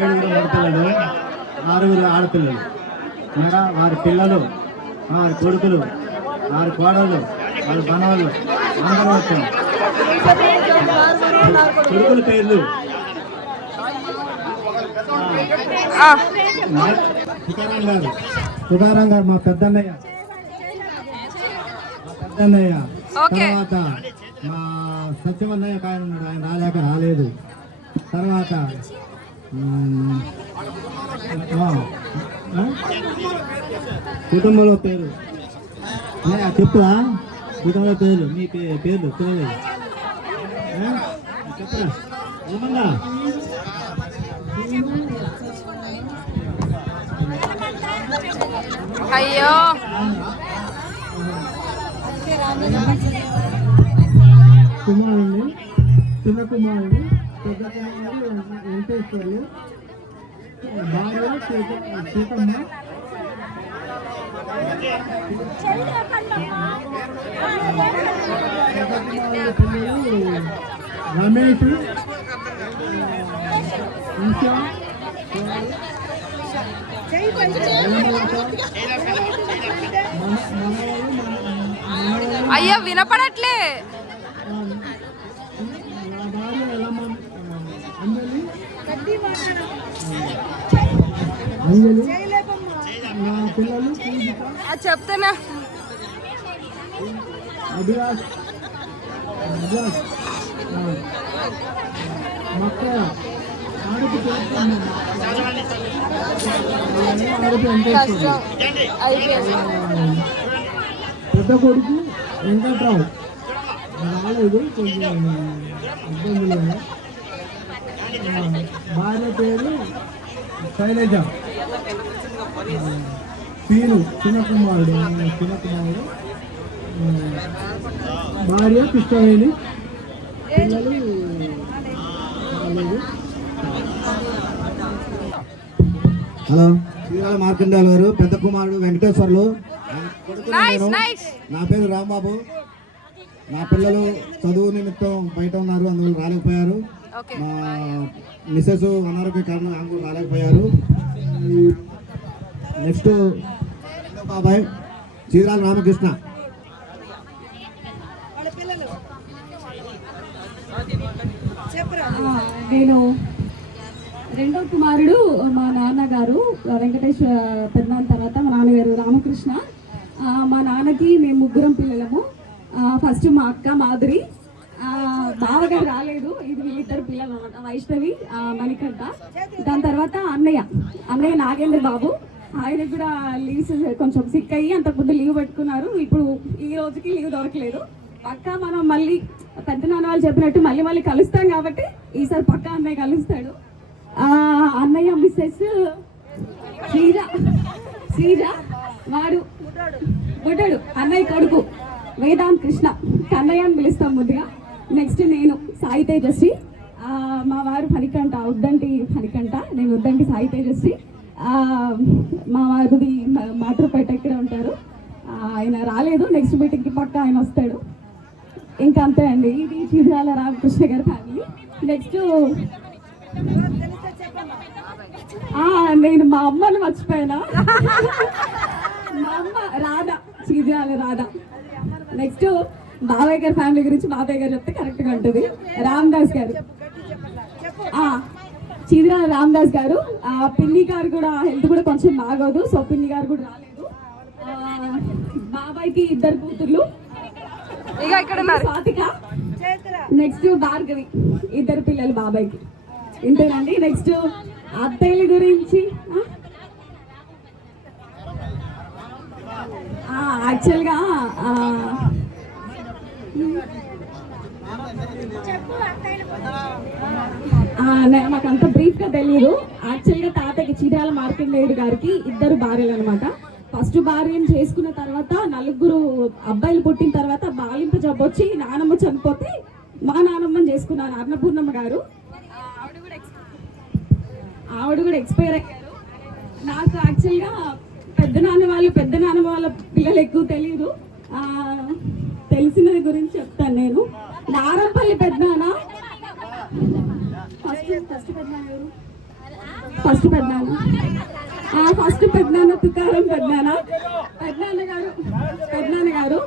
మగపిల్లలు, 6 ఆడపిల్లలు అనగా వారి పిల్లలు, వారి కొడుకులు, వారి కోడళ్ళు, వారి మనవాళ్ళు అందరూ వచ్చారు. కొడుకుల పేర్లు తుకారాం గారు మా పెద్దన్నయ్య, తర్వాత మా సత్యమన్నయ్య ఆయన ఉన్నాడు, ఆయన రాలేదు. తర్వాత కుటుంబంలో పేరు చెప్పురా, కుటుంబంలో పేర్లు మీ పేర్లు చెప్పరా ఏమన్నా. అయ్యో కుమారుడు, చిన్న కుమారుడు, పెద్ద కుమారుడు వెంకటేశ్వర్లు, భార్య సీతమ్మ, రమేష్, ఈశా, అయ్యో వినపడట్లే. చెప్తానా పెద్ద కొడుకు వెంకట్రావు రాలేదు, కొంచెం ఇబ్బందులు. భార్య పేరు శైలజ, చిన్న కుమారుడు, భార్య కృష్ణవేణి, పిల్లలు రాలేదు. హలో, శ్రీరామ మార్కండేయులు గారు, పెద్ద కుమారుడు వెంకటేశ్వర్లు, నా పేరు రాంబాబు. నా పిల్లలు చదువు నిమిత్తం బయట ఉన్నారు, అందువల్ల రాలేకపోయారు. మా మిసెస్ అనారోగ్య కారణం ఆమె రాలేకపోయారు. నెక్స్ట్ బాబాయ్ చీరాల రామకృష్ణ. నేను రెండో కుమారుడు మా నాన్నగారు వెంకటేశ్వర పెద్దనాన్న, తర్వాత మా నాన్నగారు రామకృష్ణ. మా నాన్నకి మేము 3 పిల్లలము. ఫస్ట్ మా అక్క మాధురి, బావగారు రాలేదు, ఇది వీళ్ళిద్దరు పిల్లలు అనమాట, వైష్ణవి, మణికంఠ. దాని తర్వాత అన్నయ్య నాగేంద్ర బాబు, ఆయనకు కూడా లీవ్స్ కొంచెం సిక్ అయ్యి అంతకుముందు లీవ్ పెట్టుకున్నారు. ఇప్పుడు ఈ రోజుకి లీవ్ దొరకలేదు. పక్క మనం మళ్ళీ పెద్ద నాన్న వాళ్ళు చెప్పినట్టు మళ్ళీ కలుస్తాం కాబట్టి ఈసారి పక్క అన్నయ్య కలుస్తాడు. అన్నయ్య మిస్సెస్ శ్రీజ, వాడు బుడ్డడు అన్నయ్య కొడుకు వేదాంత్ కృష్ణ, కన్నయ్య అని పిలుస్తాం ముద్దుగా. నెక్స్ట్ నేను సాయి తేజశ్రీ, మా వారు ఫణికంఠ, ఉద్దంటి ఫణికంఠ, నేను ఉద్దంటి సాయి తేజశ్రీ. మా వారిది మాతృపేట ఇక్కడ ఉంటారు, ఆయన రాలేదు, నెక్స్ట్ మీటింగ్కి పక్క ఆయన వస్తాడు. ఇంకా అంతే అండి, ఇది చీరాల రామకృష్ణ గారి ఫ్యామిలీ. నెక్స్ట్ నేను మా అమ్మని మర్చిపోయినా, మా అమ్మ రాధా, చీరాల రాధా. నెక్స్ట్ బాబాయ్ గారి ఫ్యామిలీ గురించి బాబాయ్ గారు చెప్తే కరెక్ట్గా ఉంటుంది. రామదాస్ గారు, చీరాల రామదాస్ గారు. పిన్ని గారు కూడా హెల్త్ కూడా కొంచెం బాగోదు, సో పిన్ని గారు కూడా రాలేదు. బాబాయ్కి 2 కూతుర్లు, స్వాతిక, నెక్స్ట్ భార్గవి, 2 పిల్లలు బాబాయ్కి. ఇంతేనండి. నెక్స్ట్ అత్తయ్యల గురించి యాక్చువల్గా మాకంత బ్రీఫ్గా తెలియదు. యాక్చువల్గా తాతయ్యకి చీరాల మార్కండేయుడు గారికి 2 భార్యలు అనమాట. ఫస్ట్ భార్యను చేసుకున్న తర్వాత 4 అబ్బాయిలు పుట్టిన తర్వాత బాలింప జబ్బు వచ్చి నానమ్మ చనిపోతే మా నానమ్మని చేసుకున్నాను, అన్నపూర్ణమ్మ గారు. ఆవిడ కూడా ఎక్స్పైర్ అయ్యారు. నాకు యాక్చువల్గా పెద్ద నాన్న వాళ్ళ పిల్లలు ఎక్కువ తెలియదు, తెలిసినది గురించి చెప్తాను. నేను నారంపల్లి పెద్దనాన్న, ఫస్ట్ పెద్దనాన్న ఎవరు, ఫస్ట్ పెద్దనాన్న తుకారం పెద్దనాన్న గారు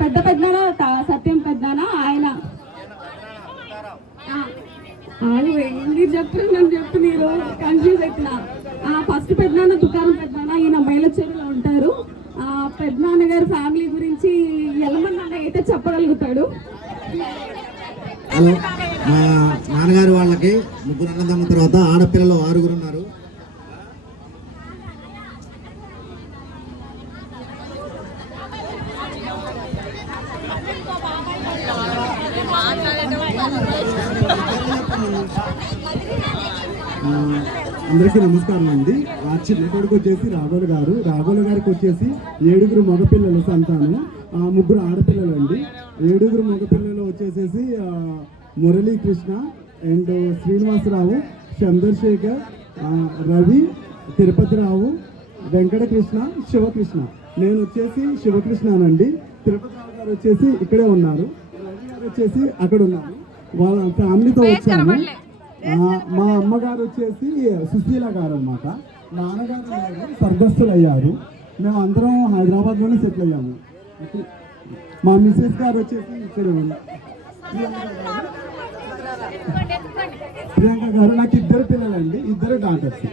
పెద్ద పెద్దనాన్న సత్యం పెద్దనాన్న ఆయన మీరు చెప్పు మీరు కన్ఫ్యూజ్ అవుతున్నా. ఫస్ట్ పెద్దనాన్న తుకారం పెద్దనాన్న ఈయన మైలచెరువులో ఉంటారు. పెద్దనాన్న గారి ఫ్యామిలీ గురించి ఎలమన్న అయితే చెప్పగలుగుతాడు. హలో, మా నాన్నగారు వాళ్ళకి ముగ్గురు అన్నదమ్ముల తర్వాత ఆడపిల్లలు 6 ఉన్నారు. అందరికీ నమస్కారం అండి. ఆ చిన్న కొడుకు వచ్చేసి రాఘవులు గారికి వచ్చేసి 7 మగపిల్లలు సంతానం, 3 ఆడపిల్లలు అండి. 7 మగపిల్లలు వచ్చేసేసి మురళీకృష్ణ అండ్ శ్రీనివాసరావు, చంద్రశేఖర్, రవి, తిరుపతిరావు, వెంకటకృష్ణ, శివకృష్ణ. నేను వచ్చేసి శివకృష్ణనండి. తిరుపతిరావు గారు వచ్చేసి ఇక్కడే ఉన్నారు, రవి గారు వచ్చేసి అక్కడ ఉన్నారు. వాళ్ళ ఫ్యామిలీతో వచ్చాము. మా అమ్మగారు వచ్చేసి సుశీల గారు అన్నమాట. నాన్నగారు స్వర్గస్థులు అయ్యారు. మేము అందరం హైదరాబాద్లోనే సెటిల్ అయ్యాము. మా మిసెస్ గారు వచ్చేసి ఇక్కడ ప్రియాంక గారు. నాకు 2 పిల్లలండి, 2 డాటర్స్.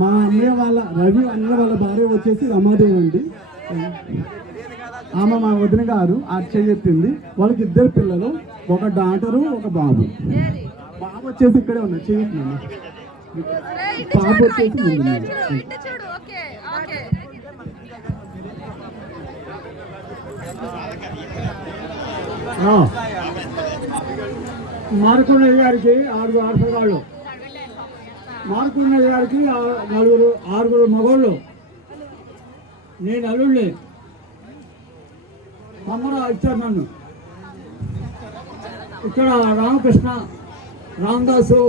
మా అన్నయ్య వాళ్ళ అన్నయ్య వాళ్ళ భార్య వచ్చేసి రమాదేవి అండి. ఆమె మా వదిన గారు అక్షయ్ చెప్పింది. వాళ్ళకి 2 పిల్లలు, ఒక డాటరు, ఒక బాబు. బాబు వచ్చేసి ఇక్కడే ఉన్నారు, చేస్తున్నాను. బాబు వచ్చేసి మారుకున్నయ్య గారికి 6 ఆడపిల్లలు, మారుకున్నయ్య గారికి 6 మగోళ్ళు. నేను అల్లుళ్ళే. తమ్ముడు ఇచ్చారు నన్ను. ఇక్కడ రామకృష్ణ, రామదాసు,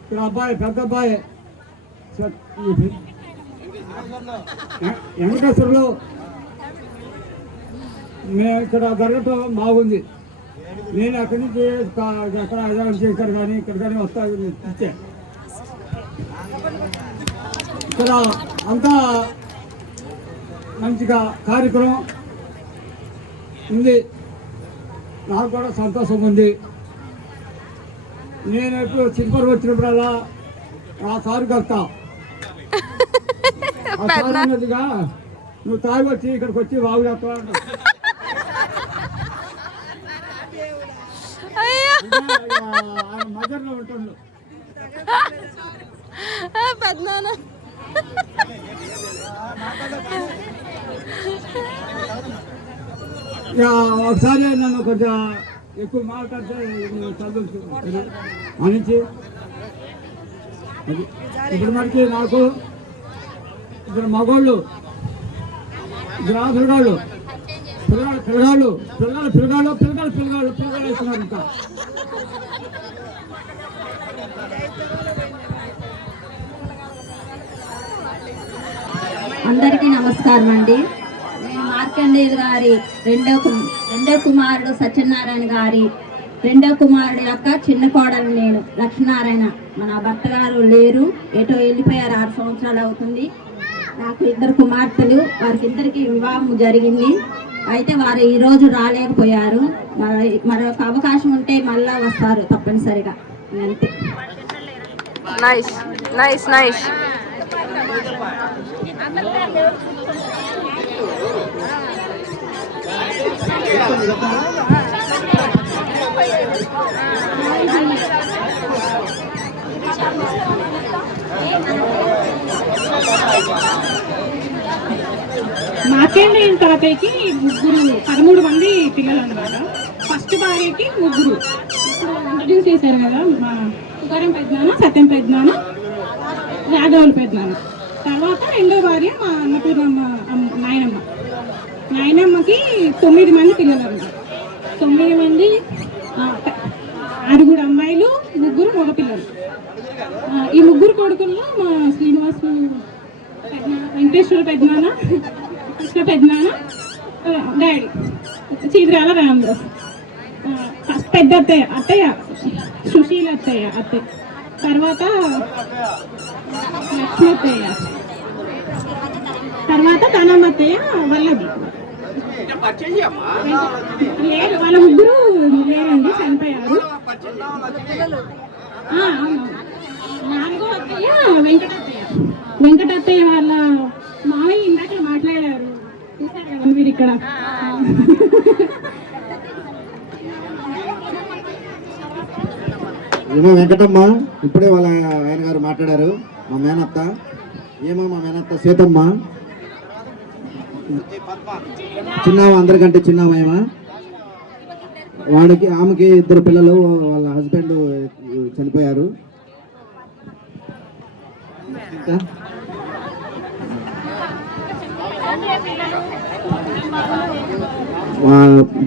ఇక్కడ అబ్బాయి, పెద్ద అబ్బాయి వెంకటేశ్వర్లు. మేము ఇక్కడ జరగటం బాగుంది. నేను అక్కడి నుంచి ఎక్కడ హైదరాబాద్ చేశారు కానీ ఇక్కడ కానీ వస్తాను ఇచ్చే. ఇక్కడ అంతా మంచిగా కార్యక్రమం ఉంది. నాకు కూడా సంతోషం ఉంది. నేను ఎప్పుడు చిన్నపరు వచ్చినప్పుడల్లా ఆ సారు కలుతా. ఆ సారు అన్నదిగా నువ్వు తాగి వచ్చి ఇక్కడికి వచ్చి బాగు చేస్తావు అంట. ఆయన మదర్లో ఉంటుండు. ఒకసారి నన్ను కొంచెం ఎక్కువ మాట్లాడితే చదువు అనించి ఇప్పుడు మనకి నాకు 2 మగోళ్ళు, 2 ఆడపిల్లగాళ్ళు, పిల్లగాళ్ళు ఇస్తున్నారు. ఇంకా అందరికీ నమస్కారం అండి. నేను మార్కండేయులు గారి రెండో కుమారుడు సత్యనారాయణ గారి 2వ కుమారుడు యొక్క చిన్న కోడలు నేను లక్ష్మీనారాయణ. మన భర్త గారు లేరు, ఎటో వెళ్ళిపోయారు. 6 సంవత్సరాలు అవుతుంది. నాకు 2 కుమార్తెలు, వారికి 2కి వివాహం జరిగింది. అయితే వారు ఈరోజు రాలేకపోయారు. మరొక అవకాశం ఉంటే మళ్ళా వస్తారు తప్పనిసరిగా. అంతే. Nice nice nice. మార్కండేయుని తరపైకి 13 మంది పిల్లలు అన్నమాట. ఫస్ట్ భార్యకి 3 ఇంట్రడ్యూస్ చేశారు కదా, మా తుకారం పెద్దనాన్న, సత్యం పెద్దనాన్న, రాఘవులు పెద్దనాన్న. తర్వాత 2వ భార్య మా అన్నపూర్ణమ్మ నాయనమ్మకి 9 మంది పిల్లలు అన్నమాట. 9 మంది, 6 అమ్మాయిలు, 3 మగపిల్లలు. ఈ 3 కొడుకుల్లో మా శ్రీనివాసు వెంకటేశ్వర పెద్దనాన్న, కృష్ణ పెద్దనాన్న, డాడీ చీద్రాల రామదాస్. పెద్ద అత్తయ్య సుశీల అత్తయ్య తర్వాత లక్ష్మి అత్తయ్య, తర్వాత ధనమత్తయ్య వల్లభి. లేదు, వాళ్ళ ముగ్గురు లేరండి, చనిపోయారు. నాలుగో అత్తయ్య వెంకటత్తయ్య వాళ్ళ మావయ్య ఇందాక మాట్లాడారు, చూసారు కదా మీరు ఇక్కడ. ఏమో వెంకటమ్మ, ఇప్పుడే వాళ్ళ ఆయన గారు మాట్లాడారు. మా మేనత్త, ఏమో మా మేనత్త సీతమ్మ, చిన్నామ, అందరికంటే చిన్నామేమా. ఆమెకి 2 పిల్లలు, వాళ్ళ హస్బెండ్ చనిపోయారు. ఇంకా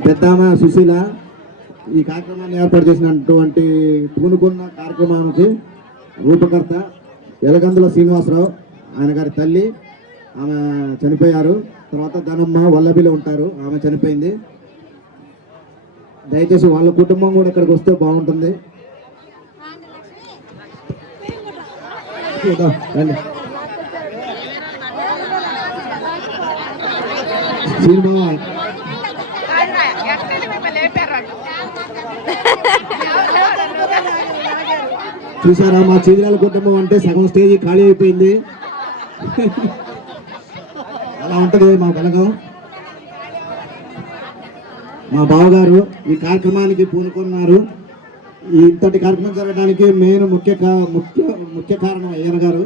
పెద్దామ సుశీల ఈ కార్యక్రమాన్ని ఏర్పాటు చేసినటువంటి పూనుకున్న కార్యక్రమానికి రూపకర్త ఎలగందుల శ్రీనివాసరావు, ఆయన గారి తల్లి, ఆమె చనిపోయారు. తర్వాత ధనమ్మ వల్లభిలో ఉంటారు, ఆమె చనిపోయింది. దయచేసి వాళ్ళ కుటుంబం కూడా ఇక్కడికి వస్తే బాగుంటుంది. సినిమా చూసారా, మా చీదిరాల కుటుంబం అంటే సగం స్టేజ్ ఖాళీ అయిపోయింది. అలా ఉంటుంది మా బలగం. మా బావగారు ఈ కార్యక్రమానికి పూనుకున్నారు. ఇంతటి కార్యక్రమం జరగడానికి మెయిన్ ముఖ్య కారణం అయ్యన్న గారు.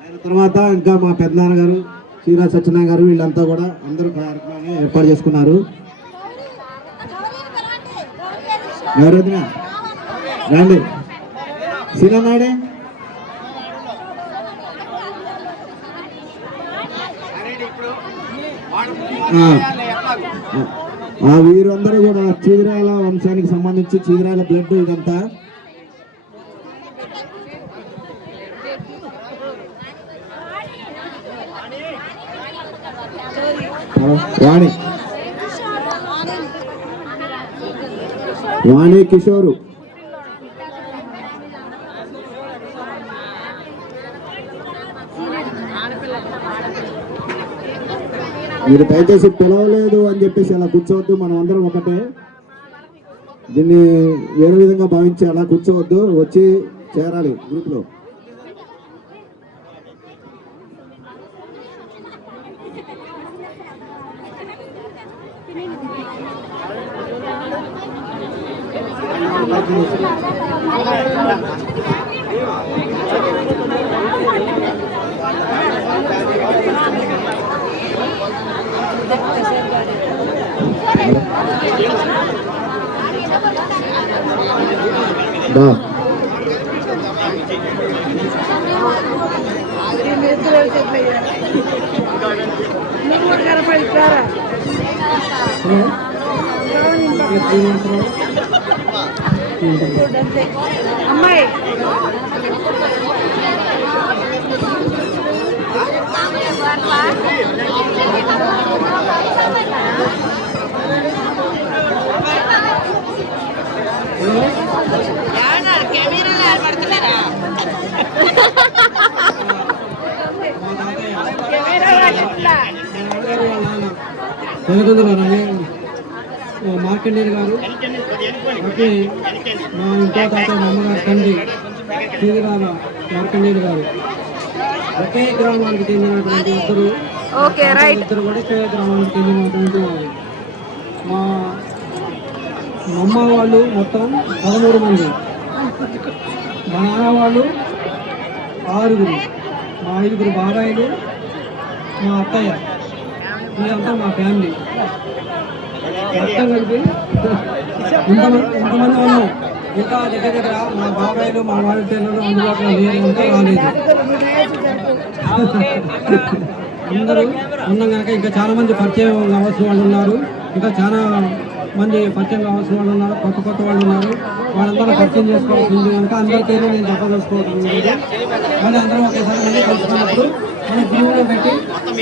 ఆయన తర్వాత ఇంకా మా పెద్దనాన్నగారు శ్రీరాజ్ సత్యనారాయణ గారు, వీళ్ళంతా కూడా అందరూ కార్యక్రమాన్ని ఏర్పాటు చేసుకున్నారు. ఎవరైనా రండి, శ్రీరామాడే వీరందరూ కూడా చీదిరాల వంశానికి సంబంధించి చీదిరాల బ్లడ్ ఇదంతా. వాణి కిషోరు, మీరు దయచేసి పిలవలేదు అని చెప్పేసి అలా కూర్చోవద్దు. మనం అందరం ఒకటే, దీన్ని వేరే విధంగా భావించి అలా కూర్చోవద్దు, వచ్చి చేరాలి గ్రూప్లో. అమ్మాయి మార్కండేయులు గారు, ఓకే, మా ఇంట్లో తాత మా అమ్మగారు తండ్రి చీదిరాల మార్కండేయులు గారు, ఒకే గ్రామానికి చెందినటువంటి ఇద్దరు కూడా ఒకే గ్రామానికి చెందినటువంటి వాళ్ళు. మా అమ్మ వాళ్ళు మొత్తం 13 మంది, మా నాన్న వాళ్ళు 6, మా 5 బాబాయిలు, మా అత్తయ్య, ఇదంతా మా ఫ్యామిలీ మొత్తం కలిపి ఇంతమంది ఉన్నాం. ఇంకా దగ్గర మా బాబాయిలు, మా వాళ్ళ పిల్లలు అందుబాటులో లేరు, ఇంకా రాలేదు. అందరూ ఉన్నాం కనుక ఇంకా చాలా మంది పరిచయం కావాల్సిన వాళ్ళు ఉన్నారు, ఇంకా చాలా మంది పరిచయం కావాల్సిన వాళ్ళు ఉన్నారు, కొత్త వాళ్ళు ఉన్నారు. వాళ్ళందరూ పరిచయం చేసుకోవాల్సి ఉంది కనుక అందరికీ నేను చెప్పదలుచుకోవడం లేదు. మళ్ళీ అందరం ఒకేసారి మళ్ళీ కలుసుకున్నప్పుడు మన గ్రూప్లో పెట్టి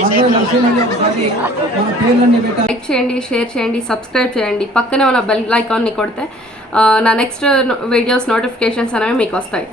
అందరూ కలిసి మళ్ళీ ఒకసారి మన పేర్లన్నీ పెట్టి లైక్ చేయండి, షేర్ చేయండి, సబ్స్క్రైబ్ చేయండి. పక్కనే ఉన్న బెల్ ఐకాన్ని కొడితే నా నెక్స్ట్ వీడియోస్ నోటిఫికేషన్స్ అనేవి మీకు వస్తాయి.